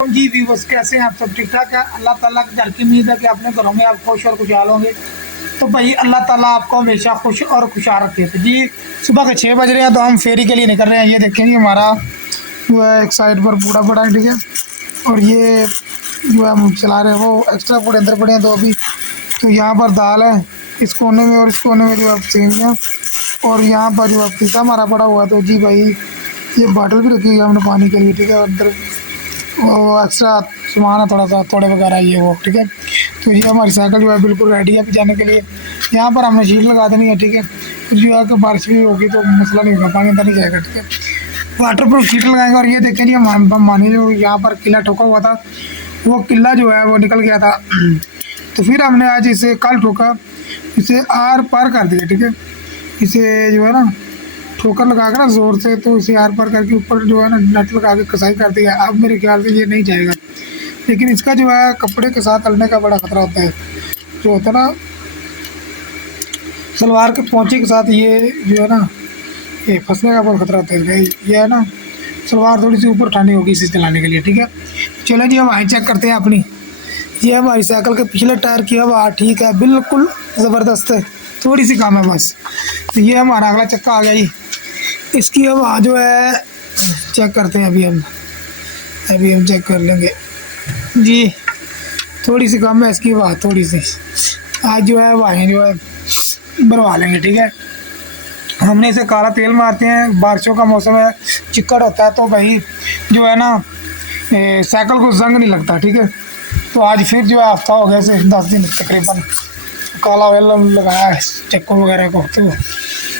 जी viewers, कैसे हैं आप सब? ठीक ठाक है। अल्लाह ताला की घर की उम्मीद है कि अपने घरों में आप खुश और खुशहाल होंगे। तो भाई अल्लाह ताला आपको हमेशा खुश और खुशहाल रखे। तो जी सुबह के 6 बज रहे हैं, तो हम फेरी के लिए निकल रहे हैं। ये देखें, ये हमारा जो है एक साइड पर बूढ़ा पड़ा है, ठीक है। और ये जो है हम चला रहे हैं, वो एक्स्ट्रा पूरे अंदर पड़े हैं। तो अभी तो यहाँ पर दाल है इस कोने में, और इस कोने में जो है सेवियाँ, और यहाँ पर जो है पीसा हमारा पड़ा हुआ है। तो जी भाई ये बॉटल भी रखी है हमने पानी के लिए, ठीक है। अंदर वो एक्स्ट्रा सामान है, थोड़ा सा थोड़े वगैरह ये वो, ठीक है। तो ये हमारी साइकिल जो है बिल्कुल रेडी है जाने के लिए। यहाँ पर हमने शीट लगा देनी है, ठीक है। फिर जो है कि बारिश भी होगी तो मसला नहीं होगा, पानी अंदर नहीं जाएगा, ठीक है। वाटर प्रूफ शीट लगाएंगे। और ये देखें जी, हम मानिए जो यहाँ पर किला ठोका हुआ था, वो किला जो है वो निकल गया था। तो फिर हमने आज इसे कल ठोका, इसे आर पार कर दिया, ठीक है। इसे जो है ना ठोकर लगा कर ना ज़ोर से, तो इसे आर पार करके ऊपर जो है ना नट लगा के कसाई कर दिया। अब मेरे ख्याल से ये नहीं जाएगा, लेकिन इसका जो है कपड़े के साथ तलने का बड़ा खतरा होता है। जो होता है ना सलवार के पोंचे के साथ, ये जो है ना ये फंसने का बहुत खतरा होता है। ये है ना सलवार थोड़ी सी ऊपर उठानी होगी इसे चलाने के लिए, ठीक है। चलो जी, हम आई चेक करते हैं अपनी। ये हमारी साइकिल के पिछले टायर की हवा ठीक है, बिल्कुल ज़बरदस्त है, थोड़ी सी कम है बस। तो ये हमारा अगला चक्का आ गया जी, इसकी हवा जो है चेक करते हैं। अभी हम चेक कर लेंगे जी, थोड़ी सी कम है इसकी हवा, थोड़ी सी। आज जो है हवाएँ जो है भरवा लेंगे, ठीक है। हमने इसे काला तेल मारते हैं, बारिशों का मौसम है, चिक्कड़ होता है, तो भाई जो है ना साइकिल को जंग नहीं लगता, ठीक है। तो आज फिर जो है हफ्ता हो गया इसे 10 दिन तकरीबन काला ऑयल लगाया है चक्कों वगैरह को। तो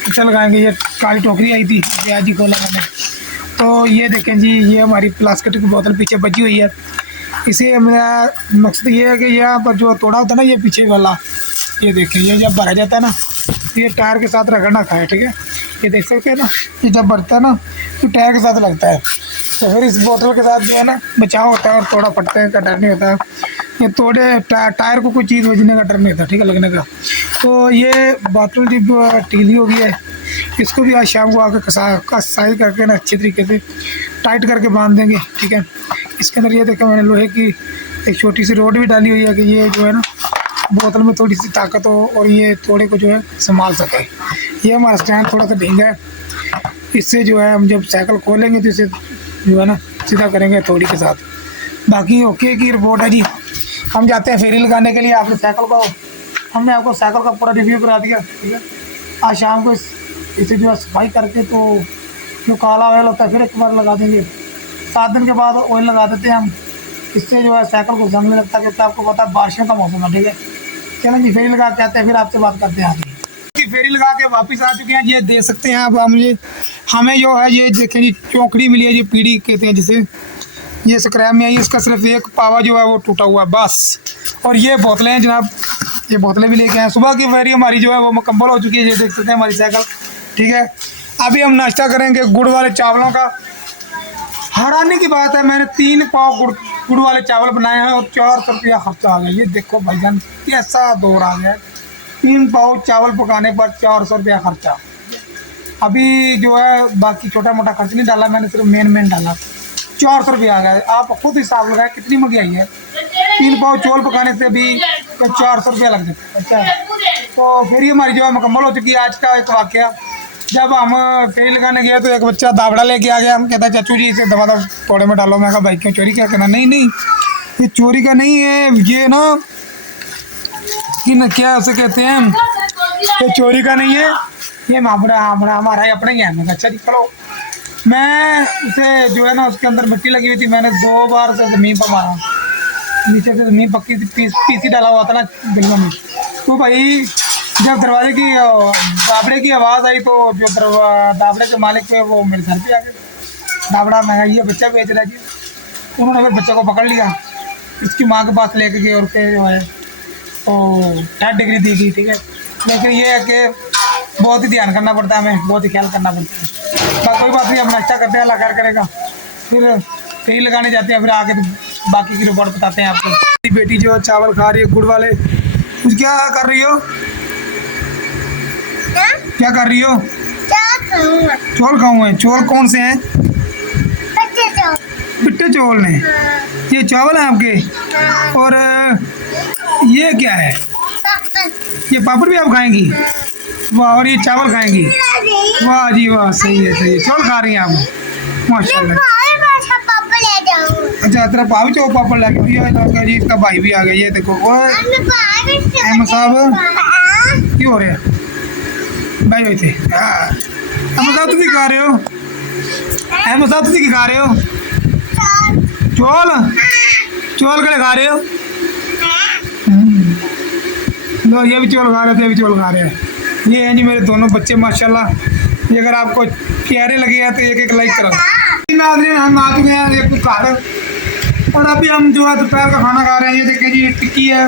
इसे लगाएंगे। ये काली टोकरी आई थी, ये आज ही खोला मैंने। तो ये देखें जी, ये हमारी प्लास्टिक की बोतल पीछे बची हुई है। इसे मेरा मकसद ये है कि यहाँ पर जो तोड़ा होता है ना, ये पीछे वाला, ये देखें, ये जब भरा जाता है ना, ये टायर के साथ रगड़ना खाए, ठीक है। ये देख सकते हैं ना, ये जब भरता है ना तो टायर के साथ लगता है। तो फिर इस बोतल के साथ जो है ना बचाव होता है, और थोड़ा फटने का डर नहीं होता है। ये थोड़े टायर को कोई चीज़ बजने का डर नहीं होता, ठीक है, लगने का। तो ये बोतल जब ढीली हो गई है, इसको भी आज शाम को आकर कसाई करके ना अच्छे तरीके से टाइट करके बांध देंगे, ठीक है। इसके अंदर ये देखा मैंने लोहे की एक छोटी सी रोड भी डाली हुई है कि ये जो है ना बोतल में थोड़ी सी ताकत हो और ये थोड़े को जो है संभाल सके। ये हमारा स्टैंड थोड़ा सा ढीला है, इससे जो है हम जब साइकिल खोलेंगे तो इसे जो है ना सीधा करेंगे थोड़ी के साथ। बाकी ओके की रिपोर्ट है जी। हम जाते हैं फेरी लगाने के लिए। आपने साइकिल को, हमने आपको साइकिल का पूरा रिव्यू करा दिया, ठीक है। आज शाम को इसे जो है सफाई करके, तो जो काला ऑयल होता है फिर एक बार लगा देंगे। 7 दिन के बाद ऑयल लगा देते हैं हम, इससे जो है साइकिल को जंग नहीं लगता, क्योंकि आपको पता है बारिशों का मौसम है, ठीक है। चलें जी, फेरी लगा के आते हैं, फिर आपसे बात करते हैं आगे। फेरी लगा के वापस आ चुके हैं। ये दे सकते हैं आप मुझे, हमें जो है ये देखें जी चौकड़ी मिली है, ये पीढ़ी कहते हैं जिसे, ये स्क्रैप में आई। इसका सिर्फ एक पावा जो है वो टूटा हुआ है बस। और ये बोतलें हैं जनाब, ये बोतलें भी लेके आए। सुबह की फेरी हमारी जो है वो मुकम्मल हो चुकी है। ये देख सकते हैं हमारी साइकिल, ठीक है। अभी हम नाश्ता करेंगे गुड़ वाले चावलों का। हैरानी की बात है, मैंने 3 पाव गुड़ वाले चावल बनाए हैं और 400 रुपया खर्चा आ गया। ये देखो भाईजान कैसा दौर आ गया, 3 पाव चावल पकाने पर 400 रुपया खर्चा। अभी जो है बाकी छोटा मोटा खर्च नहीं डाला मैंने, सिर्फ मेन डाला। 400 रुपया आ गया। आप खुद हिसाब लगाए कितनी महंगाई है। 3 पाव चावल पकाने से भी 400 रुपया लग जाता है। अच्छा, तो फेरी हमारी जो है मुकम्मल हो चुकी है। आज का एक वाक़या, जब हम फेरी लगाने गए तो एक बच्चा दावड़ा लेके आ गया। हम कहता चाचू जी इसे दबा दब थोड़े में डालो। मैं कहा भाई क्यों, चोरी क्या करना? नहीं, ये चोरी का नहीं है, ये ना कि क्या उसे कहते हैं, ये चोरी का नहीं है, ये हमारा अपना ही है। मैं अच्छा जी चलो। मैं उसे जो है ना उसके अंदर मिट्टी लगी हुई थी, मैंने 2 बार से ज़मीन पर मारा, नीचे से ज़मीन पक्की पीसी डाला हुआ था ना गलियों में। तो भाई जब दरवाजे की दाबड़े की आवाज़ आई तो जो दाबड़े के मालिक थे वो मेरे घर पे आ गए। दाबड़ा मैं ये बच्चा बेच रहा जी। उन्होंने फिर बच्चे को पकड़ लिया, इसकी माँ के पास लेके गए और के जो है तो 3rd डिग्री दी गई, ठीक है। लेकिन ये है कि बहुत ही ध्यान करना पड़ता है, हमें बहुत ही ख्याल करना पड़ता है। कोई बात नहीं, हम नाश्ता करते हैं, अल्लाह खैर करेगा। फिर फेरी लगाने जाते हैं, फिर आगे तो बाकी की रिपोर्ट बताते हैं आपको। बेटी जो चावल खा रही है गुड़ वाले, क्या कर रही हो? क्या कर रही हो? चौल खाऊंगा। चौल कौन से हैं? पिट्ठे चौल ने, ये चावल हैं आपके, और ये क्या है, ये पापड़ भी आप खाएंगी? वाह, और ये चावल खाएंगी? वाह जी वाह, सही है सही है, चावल खा रही हैं आप माशाल्लाह। अच्छा तेरा भाभी जो पापड़ लेके दिया जी, इसका भाई भी आ गया। ये देखो अहमद साहब क्यों हो रहे हैं भाई हुए थे। अहमद साहब तुम खा रहे हो? अहमद साहब तुम खा रहे हो? चौल चौल कड़े खा रहे हो? लो ये भी चौल खा रहे थे, ये भी चौल खा रहे हैं। ये है जी मेरे दोनों बच्चे माशाल्लाह। ये अगर आपको प्यारे लगे हैं तो एक एक लाइक करो। हम आ चुके हैं एक घर, और अभी हम जो है दोपहर का खाना खा रहे हैं। ये देखिए जी, ये टिक्की है,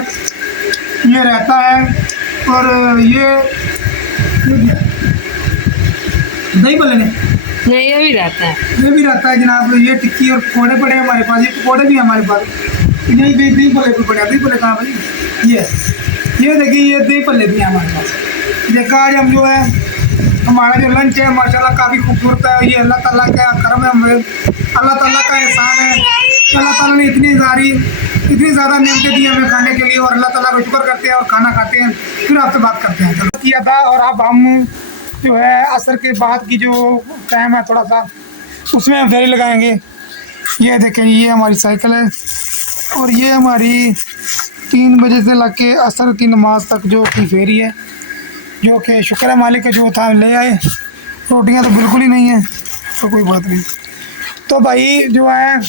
ये रहता है, और ये दही भल्ले नहीं, ये भी रहता है, ये भी रहता है जनाब। ये टिक्की और पकौड़े पड़े हैं हमारे पास, ये पकौड़े भी हैं हमारे पास। नहीं दही भल्ले भी पड़े, दही भल्ले कहाँ भाई? ये देखिए, ये दही भल्ले भी हैं हमारे पास। देखा आज हम जो है हमारा जो लंच है माशाल्लाह काफ़ी खूबसूरत है। ये अल्लाह ताला का करम है, अल्लाह ताला का एहसान है। अल्लाह ताला ने इतनी ज़्यादा नेमतें दी हमें खाने के लिए, और अल्लाह ताला का शुक्र करते हैं और खाना खाते हैं। फिर आपसे बात करते हैं। चलो किया था, और अब हम जो है असर के बाद की जो टाइम है थोड़ा सा, उसमें हम फेरी लगाएंगे। ये देखें, ये हमारी साइकिल है, और ये हमारी 3 बजे से लग के असर की नमाज तक जो की फेरी है, जो कि शुक्र है मालिक का जो था ले आए। रोटियां तो बिल्कुल ही नहीं है, तो कोई बात नहीं। तो भाई जो है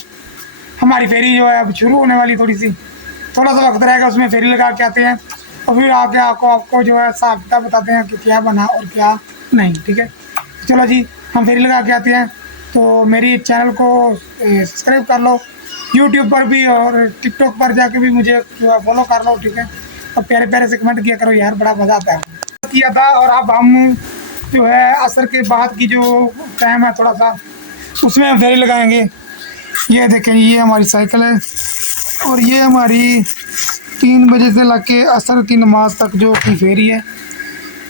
हमारी फेरी जो है अब शुरू होने वाली, थोड़ा सा वक्त रहेगा, उसमें फेरी लगा के आते हैं, और फिर आके आपको जो है हिसाब किताब बताते हैं कि क्या बना और क्या नहीं। ठीक है, चलो जी हम फेरी लगा के आते हैं। तो मेरी चैनल को सब्सक्राइब कर लो, यूट्यूब पर भी और टिकटॉक पर जाके भी मुझे जो है फॉलो कर लो। ठीक है, और प्यारे प्यारे से कमेंट किया करो यार, बड़ा मज़ा आता है। किया था, और अब हम जो है असर के बाद की जो टाइम है थोड़ा सा, उसमें हम फेरी लगाएंगे। ये देखें, ये हमारी साइकिल है, और ये हमारी 3 बजे से लग के असर की नमाज तक जो की फेरी है,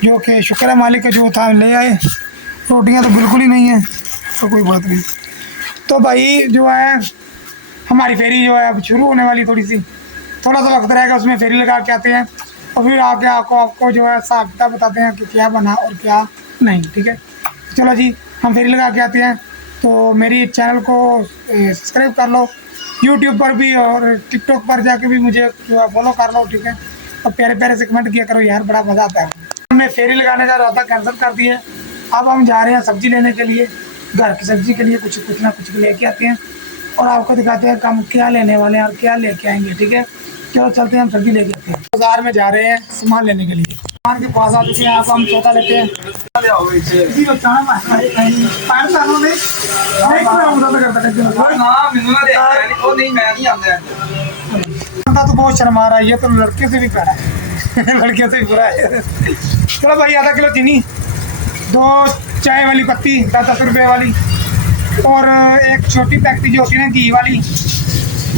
जो कि शुक्र है मालिक का जो था ले आए। रोटियां तो बिल्कुल ही नहीं है, तो कोई बात नहीं। तो भाई जो है हमारी फेरी जो है अब शुरू होने वाली, थोड़ा सा वक्त रहेगा, उसमें फेरी लगा के आते हैं, और फिर आके आपको जो है हिसाब किताब बताते हैं कि क्या बना और क्या नहीं। ठीक है, चलो जी हम फेरी लगा के आते हैं। तो मेरी चैनल को सब्सक्राइब कर लो, यूट्यूब पर भी और टिकटॉक पर जाके भी मुझे जो है फॉलो कर लो। ठीक है, और प्यारे प्यारे से कमेंट किया करो यार, बड़ा मज़ा आता है। हमने फेरी लगाने जा रहा था, कैंसिल कर दिए। अब हम जा रहे हैं सब्ज़ी लेने के लिए, घर की सब्ज़ी के लिए कुछ ना कुछ लेके आते हैं, और आपको दिखाते हैं हम क्या लेने वाले हैं और क्या लेके आएंगे। ठीक है, चलो चलते हैं, हम सब्जी लेके आते हैं। बाजार में जा रहे हैं सामान लेने के लिए, सामान के पास आ चुके हैं। आप हम सौदा लेते हैं। तो बहुत शर्मा रहा है, ये तो लड़के से भी पैरा है लड़कियों से भी बुरा है। चलो भाई, आधा किलो चीनी, 2 चाय वाली पत्ती 10 रुपये वाली, और एक छोटी पैकेट जो होती है ना घी वाली,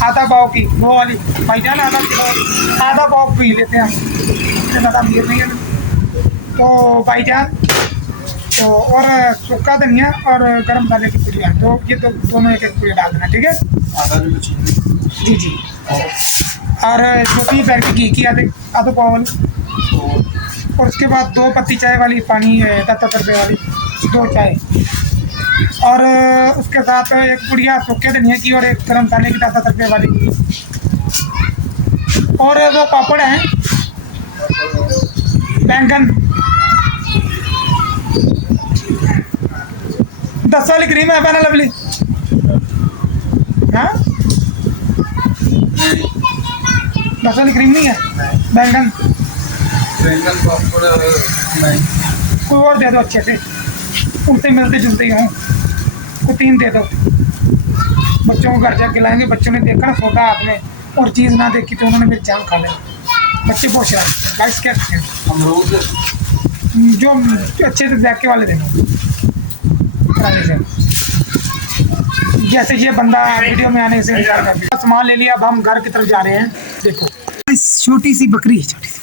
आधा पाव की वो वाली भाईजान, आधा पाव पी लेते हैं हम। तो भाईजान तो, और सूखा धनिया और गरम मसाले की पुड़िया, तो ये दोनों एक पुड़िया डाल देना। ठीक है जी जी, और छोटी पैकेट घी की आधा पाव वाली, और उसके बाद 2 पत्ती चाय वाली पानी 10 रुपये वाली 2 चाय, और उसके साथ एक पुड़िया सूखे धनिया की, और एक गरम मसाले की 10 रुपये वाली, और वो पापड़ हैं बैंगन, 10 वाली क्रीम है पैना लवली। हाँ 10 वाली क्रीम नहीं है, बैंगन कोई और दे दो अच्छे से, उनसे मिलते जुलते ही हों, को 3 दे दो। बच्चों को घर जाके खिलाएंगे। बच्चों ने देखा ना सोटा हाथ में और चीज़ ना देखी तो उन्होंने मेरी जान खा लिया। बच्चे पूछ रहे हैं गाइस क्या अमरूद, जो अच्छे से जाके वाले देना से, जैसे ये बंदा वीडियो में आने से इंतजार कर दिया। सामान ले लिया, अब हम घर की तरफ जा रहे हैं। देखो छोटी सी बकरी, छोटी सी,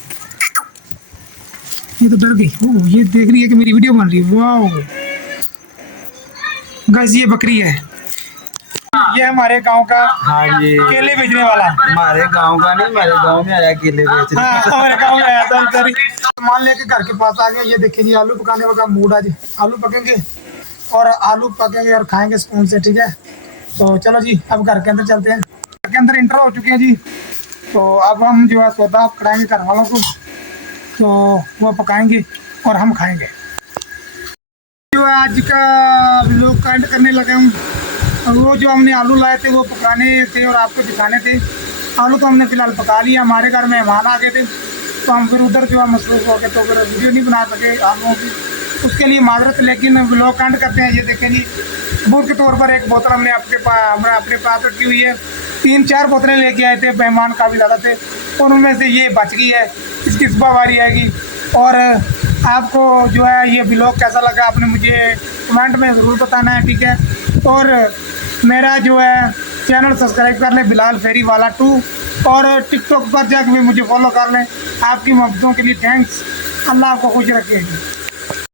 ये तो डर गई। ओह ये देख रही है कि मेरी वीडियो बन रही है। वाह गाइस ये बकरी है, ये हमारे गांव का हाँ जी, केले बेचने वाला। हमारे गांव का नहीं, हमारे गांव में आया केले बेचने। हाँ, हमारे गांव में आया था इधर ही। सामान लेके घर के पास आ गया। ये देखिए जी, आलू पकाने का मूड आज। आलू पकेंगे और आलू पकेंगे और खाएंगे सुकून से, ठीक है। तो चलो जी, अब घर के अंदर चलते हैं। घर के अंदर इंटर हो चुके हैं जी। तो अब हम जो है सौदा पकड़ाएंगे घर वालों को, तो वो पकाएंगे और हम खाएंगे। जो है आज का लोग कांड करने लगे हम। और वो जो हमने आलू लाए थे वो पकाने थे और आपको दिखाने थे। आलू तो हमने फिलहाल पका लिया। हमारे घर मेहमान आ गए थे, तो हम फिर उधर जो है मसरूफ हो गए, तो फिर वीडियो नहीं बना सके आलूओं की, उसके लिए माजरत। लेकिन लोग कांड करते हैं। ये देखें जी, सबूत के तौर पर एक बोतल हमने अपने पास रखी हुई है। 3-4 बोतलें लेके आए थे, मेहमान काफ़ी ज़्यादा थे, और उनमें से ये बच गई है। इसकी सुबह वारी आएगी। और आपको जो है ये ब्लॉग कैसा लगा आपने मुझे कमेंट में ज़रूर बताना है, ठीक है। और मेरा जो है चैनल सब्सक्राइब कर लें, बिलाल फेरी वाला 2, और टिकटॉक पर जाकर भी मुझे फॉलो कर लें। आपकी मोहब्बतों के लिए थैंक्स। अल्लाह आपको खुश रखे।